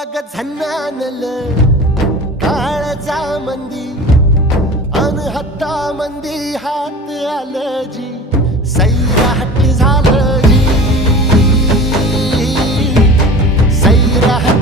अग झन्नानल काळजा मंदी अन हत्ता मंदी हात आलं जी सैराट झालं जी सैराट